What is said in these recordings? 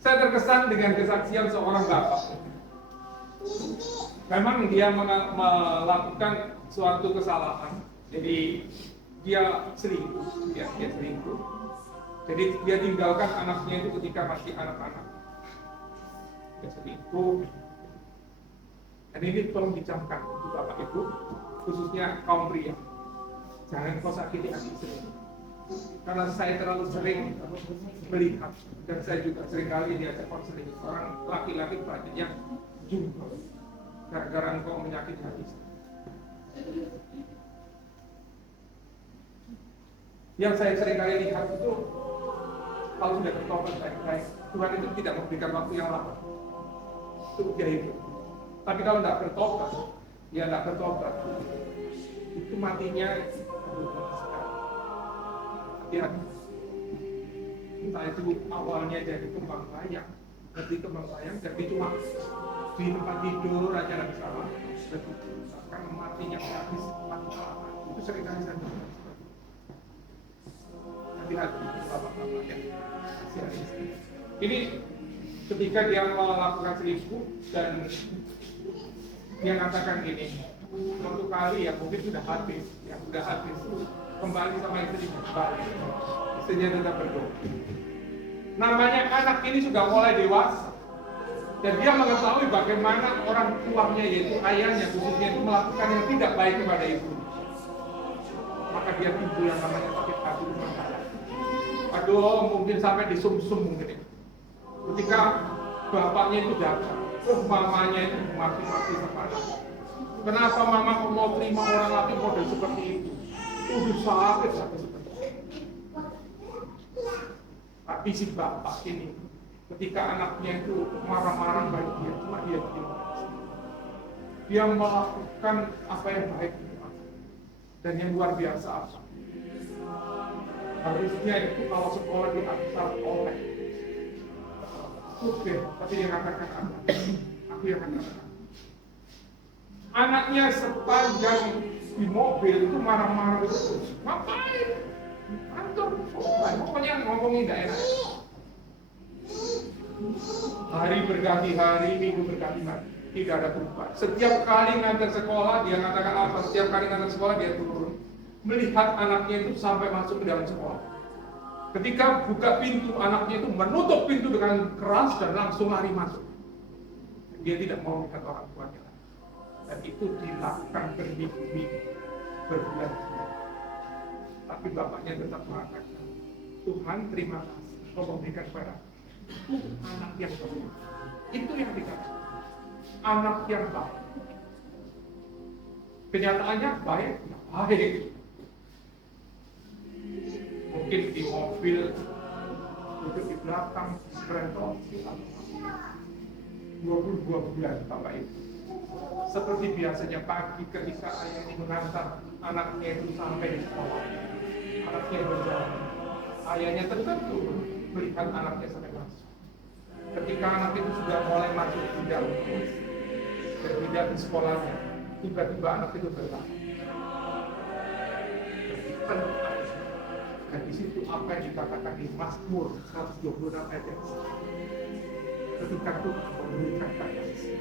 Saya terkesan dengan kesaksian seorang bapak. Memang dia melakukan suatu kesalahan. Jadi dia selingkuh. Dia selingkuh. Jadi dia tinggalkan anaknya itu ketika masih anak-anak. Dia selingkuh. Dan ini tolong dicamkan untuk bapak ibu, khususnya kaum pria. Jangan kau sakiti anak istri. Karena saya terlalu sering melihat, dan saya juga seringkali diajak konseling orang laki-laki banyak yang jumpa gara-gara engkau menyakiti hati istri. Yang saya seringkali lihat itu, kalau sudah bertobat baik-baik, Tuhan itu tidak memberikan waktu yang lama untuk dia hidup. Tapi kalau tidak bertobat, dia tidak bertobat, itu matinya hati-hati. Entah itu awalnya jadi kembang layang, nanti kembang layang jadi cuma di tempat tidur aja tidak bisa lama. Bahkan matinya habis lama. Itu sering kali saya dengar. Hati-hati bapak-bapak yang kasih istri. Ini ketika dia melakukan selingkuh dan dia katakan gini, suatu kali ya mungkin sudah habis, kembali sama istri kembali, istrinya tetap berdoa. Namanya anak ini sudah mulai dewasa dan dia mengetahui bagaimana orang tuanya yaitu ayahnya khususnya itu melakukan yang tidak baik kepada ibu. Maka dia timbul yang namanya sakit hati rumah tangga. Aduh, mungkin sampai disumsum mungkin. Ketika bapaknya itu datang, mamanya itu maki-maki kepada. Kenapa mama mau terima orang laki model seperti itu? Udah sakit seperti itu. Tapi si bapak ini, ketika anaknya itu marah-marah bagi dia, cuma dia diam. Dia melakukan apa yang baik dan yang luar biasa apa? Harusnya itu kalau sekolah diantar oleh supir, tapi dia katakan aku yang katakan. Anaknya sepanjang di mobil itu marah-marah terus. Ngapain? Antum, pokoknya ngomongin tidak enak. Hari berganti hari, minggu berganti hari, tidak ada perubahan. Setiap kali ngantar sekolah, dia katakan apa? Setiap kali ngantar sekolah dia turun, melihat anaknya itu sampai masuk ke dalam sekolah. Ketika buka pintu, anaknya itu menutup pintu dengan keras dan langsung lari masuk. Dia tidak mau melihat orang tuanya. Dan itu dilakukan berminggu-minggu, berbulan-bulan. Tapi bapaknya tetap mengatakan, Tuhan terima kasih, kau memberikan kepada aku anak yang baik. Itu yang dikatakan, anak yang baik. Kenyataannya baik, baik. Mungkin di mobil, duduk di belakang, berentol, 22 bulan bapak itu. Seperti biasanya pagi ketika ayah ini mengantar anaknya itu sampai di sekolah, anaknya berjalan, ayahnya tertentu melihat anaknya sampai masuk. Ketika anak itu sudah mulai masuk tidak dan tidak di sekolahnya, tiba-tiba anak itu berlari. Dan di situ apa yang dikatakan di Mazmur 126 ayat yang ketika Tuhan memberikan kasih,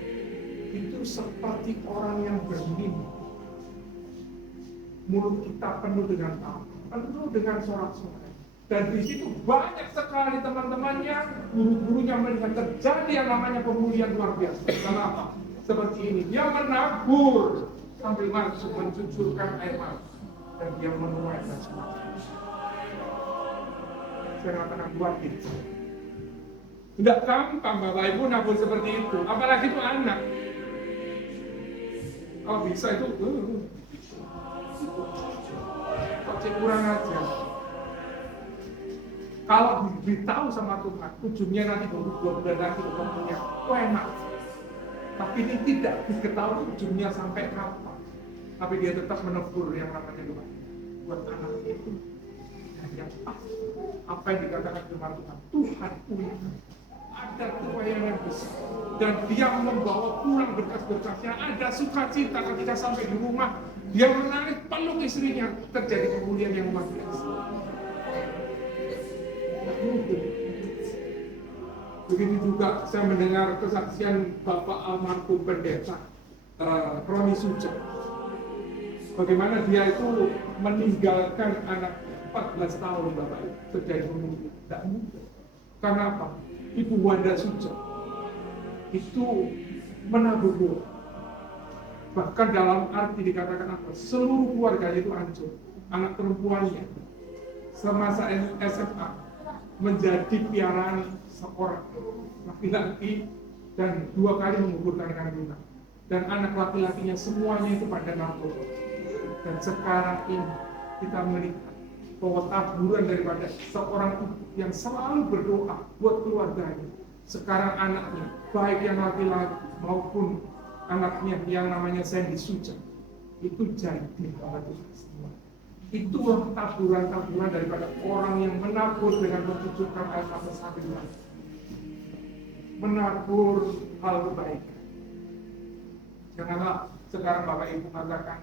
itu seperti orang yang bermimpi. Mulut kita penuh dengan tawa, penuh dengan sorak-sorai. Dan di situ banyak sekali teman-temannya, guru-gurunya melihat terjadi yang namanya pemulihan luar biasa. Kenapa? Seperti ini, dia menabur sambil masuk mencucurkan air mata dan dia menuai dan semangat. Saya katakan buat itu. Tidak gampang Bapak Ibu nabur seperti itu, apalagi itu anak. Kalau bisa itu, kok kurang aja. Kalau diberitahu sama Tuhan, ujungnya nanti 2 bulan lagi punya, enak. Tapi ini tidak diketahui ujungnya sampai kapan. Tapi dia tetap menegur yang namanya Tuhan. Buat anak itu, dan yang pasti, apa yang dikatakan firman Tuhan, Tuhan punya ada kewayangan besar dan dia membawa pulang berkas-berkasnya. Ada sukacita ketika sampai di rumah, dia menangis peluk istrinya, terjadi pemulihan yang luar biasa. Begitu juga saya mendengar kesaksian Bapak almarhum pendeta Roni Suja. Bagaimana dia itu meninggalkan anak 14 tahun Bapak Ibu, terjadi meninggal. Tidak mudah. Karena apa? Ibu Wanda Suja itu menabur doa. Bahkan dalam arti dikatakan apa? Seluruh keluarganya itu hancur. Anak perempuannya semasa SMA menjadi piaraan seorang laki-laki dan 2 kali menggugurkan kandungan. Dan anak laki-lakinya semuanya itu pada narkoba. Dan sekarang ini kita melihat bahwa taburan daripada seorang ibu yang selalu berdoa buat keluarganya. Sekarang anaknya, baik yang laki-laki maupun anaknya yang namanya Sandy Suja, itu jadi oleh Tuhan semua. Itulah taburan-taburan daripada orang yang menabur dengan mencucurkan air mata sambil mati. Menabur hal kebaikan. Janganlah sekarang Bapak Ibu mengatakan,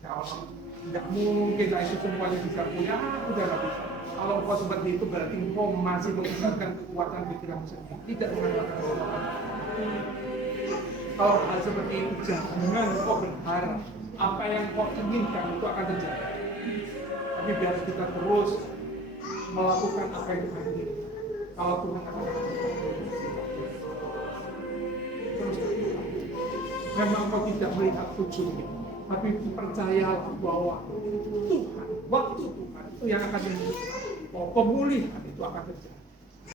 ya Allah, tidak mungkin lah itu semuanya bisa punya, aku tidak bisa. Kalau kau seperti itu berarti kau masih menggunakan kekuatan pikiran sendiri, tidak mengandalkan Allah. Kalau hal seperti itu jangan kau berharap apa yang kau inginkan itu akan terjadi. Tapi biar kita terus melakukan apa yang Tuhan inginkan. Kalau Tuhan akan terus memang kau tidak melihat ujungnya, tapi percayalah bahwa Tuhan, waktu Tuhan itu yang akan menunjukkan bahwa pemulihan itu akan terjadi.